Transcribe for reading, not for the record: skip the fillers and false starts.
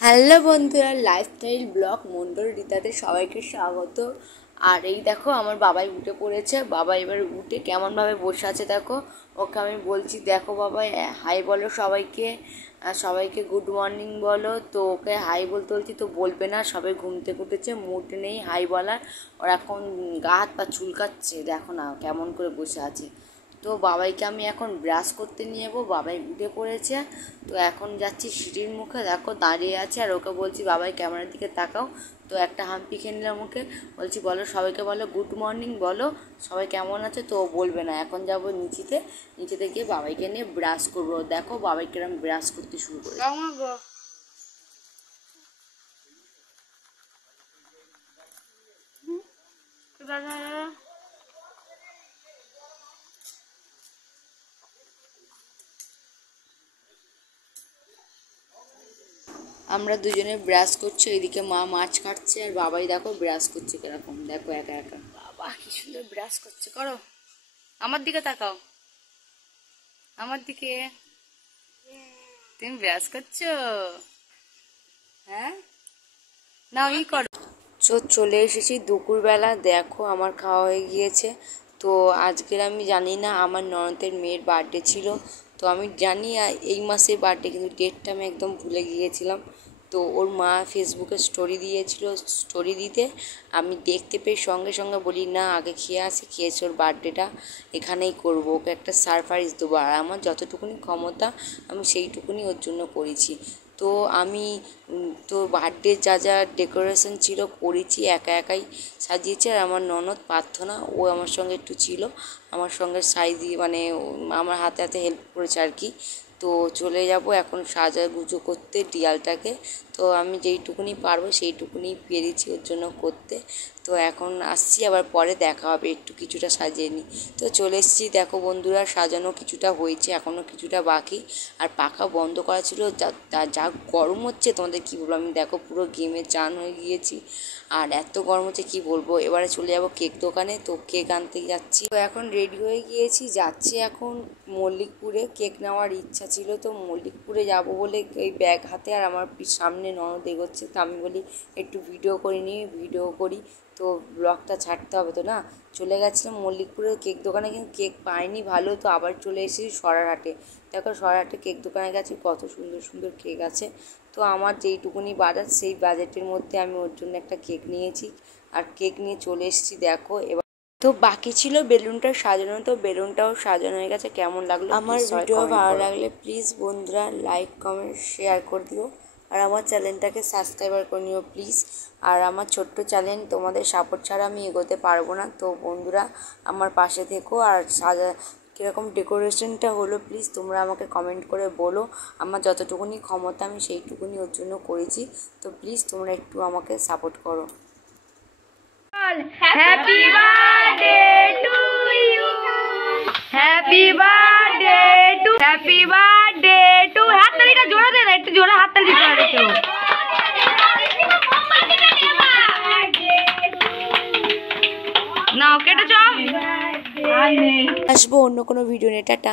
Hello বন্ধুরা, lifestyle blog Mondal রিতাতে সবাইকে স্বাগত। আর এই দেখো আমার বাবাই উঠে পড়েছে। বাবা এবার উঠে কেমনভাবে বসে আছে দেখো। ওকে আমি বলছি দেখো বাবা হাই বলো সবাইকে, সবাইকে গুড মর্নিং বলো। তো ওকে হাই বলতে বলছি তো বলবে না, সবাই ঘুম থেকে উঠেছে, মুড নেই হাই বলার। ওর এখন গা হাত পা চুলকাচ্ছে, দেখো না কেমন করে বসে আছে। তো বাবাইকে আমি এখন ব্রাশ করতে নিয়ে যাবো, বাবাই উঠে পড়েছে। তো এখন যাচ্ছি সিঁড়ির মুখে, দেখো দাঁড়িয়ে আছে। আর ওকে বলছি বাবাই ক্যামেরার দিকে তাকাও। তো একটা হাম্পি খেয়ে নিলাম মুখে, বলছি বলো সবাইকে, বলো গুড মর্নিং বলো, সবাই কেমন আছে। তো বলবে না। এখন যাবো নিচেতে গিয়ে বাবাইকে নিয়ে ব্রাশ করবো। দেখো বাবাইকে আমি ব্রাশ করতে শুরু করি। আমরা দুজনে ব্রাশ করছি, এদিকে মা মাছ কাটছে, আর বাবাই দেখো ব্রাশ করছে কিরকম, দেখো একা একা। বাবা কি সুন্দর ব্রাশ করছে, করো। আমার দিকে তাকাও, আমার দিকে। তুমি ব্রাশ করছো? হ্যাঁ, না ই করো। চলে এসেছি দুপুরবেলা, দেখো আমার খাওয়া হয়ে গিয়েছে। তো আজকের আমি জানি না, আমার ননদের মেয়ের বার্থডে ছিল। তো আমি জানি এই মাসে বার্থডে, কিন্তু ডেটটা আমি একদম ভুলে গিয়েছিলাম। তো ওর মা ফেসবুকে স্টোরি দিয়েছিল, স্টোরি দিতে আমি দেখতে পেয়ে সঙ্গে সঙ্গে বলি না আগে খেয়ে আসি, খেয়েছি ওর বার্থডেটা এখানেই করবো, ওকে একটা সারপ্রাইজ দেবো। আর আমার যতটুকুনি ক্ষমতা আমি সেইটুকুনি ওর জন্য করেছি। তো আমি তো বার্থডে যা যা ডেকোরেশন ছিল করেছি, একা একাই সাজিয়েছি। আর আমার ননদ প্রার্থনা, ও আমার সঙ্গে একটু ছিল, আমার সঙ্গে সাজিয়ে মানে আমার হাতে হাতে হেল্প করেছে আর কি। তো চলে যাব এখন সাজাগুজো করতে ডিয়ালটাকে। তো আমি যেইটুকুনি পারবো সেইটুকুনি পেরেছি ওর জন্য করতে। তো এখন আসছি, আবার পরে দেখা হবে, একটু কিছুটা সাজিয়ে নিই। তো চলে এসেছি, দেখো বন্ধুরা সাজানো কিছুটা হয়েছে, এখনও কিছুটা বাকি। আর পাখা বন্ধ করা ছিল, যা গরম হচ্ছে তোমাদের কী বলবো। আমি দেখো পুরো ঘেমে চান হয়ে গিয়েছি, আর এত গরম হচ্ছে কী বলবো। এবারে চলে যাব কেক দোকানে, তো কেক আনতে যাচ্ছি। তো এখন রেডি হয়ে গিয়েছি, যাচ্ছি এখন মল্লিকপুরে। কেক নেওয়ার ইচ্ছা ছিল, তো মল্লিকপুরে যাব বলে এই ব্যাগ হাতে, আর আমার সামনে ননদ এগোচ্ছে। তো আমি বলি একটু ভিডিও করি। তো ব্লগটা ছাড়তে হবে তো না। চলে গেছিলাম মল্লিকপুরের কেক দোকানে, কিন্তু কেক পাইনি ভালো। তো আবার চলে এসেছি সরারহাটে। দেখো সরারহাটে কেক দোকানে গেছি, কত সুন্দর সুন্দর কেক আছে। তো আমার যেইটুকুনি বাজেট, সেই বাজেটের মধ্যে আমি ওর জন্য একটা কেক নিয়েছি, আর কেক নিয়ে চলে এসেছি। দেখো এবার তো বাকি ছিল বেলুনটা সাজানো, তো বেলুনটাও সাজানো হয়ে গেছে। কেমন লাগলো আমার ভিডিও ভালো লাগলে প্লিজ বন্ধুরা লাইক কমেন্ট শেয়ার করে দিও, আর আমার চ্যানেলটাকে সাবস্ক্রাইবার করে নিও প্লিজ। আর আমার ছোট্ট চ্যানেল, তোমাদের সাপোর্ট ছাড়া আমি এগোতে পারবো না। তো বন্ধুরা আমার পাশে থেকো, আর কীরকম ডেকোরেশনটা হলো প্লিজ তোমরা আমাকে কমেন্ট করে বলো। আমার যতটুকুনি ক্ষমতা আমি সেইটুকুনি ওর জন্য করেছি। তো প্লিজ তোমরা একটু আমাকে সাপোর্ট করো। Happy birthday to you, happy birthday to, happy birthday to. হাততালিটা জোরে দে না, একটু জোরে হাততালি করে রেখো। নাও কেটেছ। আসবো অন্য কোনো ভিডিও নিয়ে, টাটা।